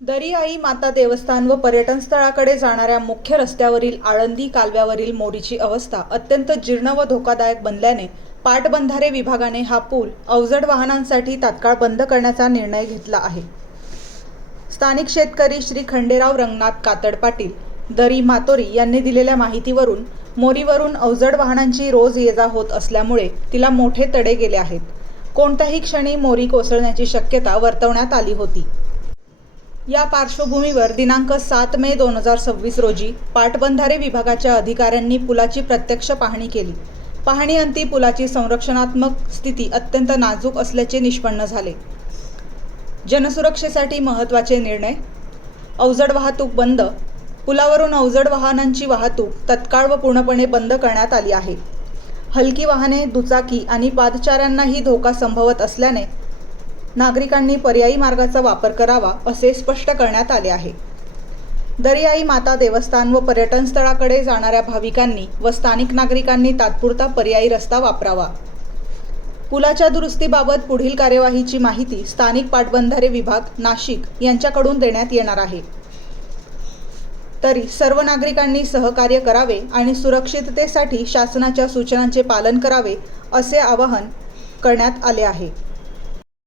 दरी आई माता देवस्थान व पर्यटन स्थळाकडे जाणाऱ्या मुख्य रस्त्यावरील आळंदी कालव्यावरील मोरीची अवस्था अत्यंत जीर्ण व धोकादायक बनल्याने पाटबंधारे विभागाने हा पूल अवजड वाहनांसाठी तात्काळ बंद करण्याचा निर्णय घेतला आहे। स्थानिक शेतकरी श्री खंडेराव रंगनाथ कातड पाटील दरी मातोरी यांनी दिलेल्या माहितीवरून मोरीवरून अवजड वाहनांची रोज ये-जा होत असल्यामुळे तिला मोठे तडे गेले आहेत। कोणत्याही क्षणी मोरी कोसळण्याची शक्यता वर्तवण्यात आली होती। या पार्श्वभूमीवर दिनांक 7 मे 2026 रोजी पाटबंधारे विभागाच्या अधिकाऱ्यांनी पुलाची प्रत्यक्ष पाहणी केली। पाहणीअंती पुलाची संरक्षणात्मक स्थिती अत्यंत नाजूक असल्याचे निष्पन्न झाले। जनसुरक्षेसाठी महत्त्वाचे निर्णय। अवजड वाहतूक बंद। पुलावरून अवजड वाहनांची वाहतूक तत्काळ व पूर्णपणे बंद करण्यात आली आहे। हलकी वाहने, दुचाकी आणि पादचाऱ्यांनाही धोका संभवत असल्याने नागरिकांनी पर्यायी मार्गाचा वापर करावा असे स्पष्ट करण्यात आले आहे। दरी आई माता देवस्थान व पर्यटन स्थळाकडे जाणाऱ्या भाविकांनी व स्थानिक नागरिकांनी तात्पुरता पर्यायी रस्ता वापरावा। पुलाच्या दुरुस्तीबाबत पुढील कार्यवाहीची माहिती स्थानिक पाटबंधारे विभाग, नाशिक यांच्याकडून देण्यात येणार आहे। तरी सर्व नागरिकांनी सहकार्य करावे आणि सुरक्षिततेसाठी शासनाच्या सूचनांचे पालन करावे असे आवाहन करण्यात आले आहे।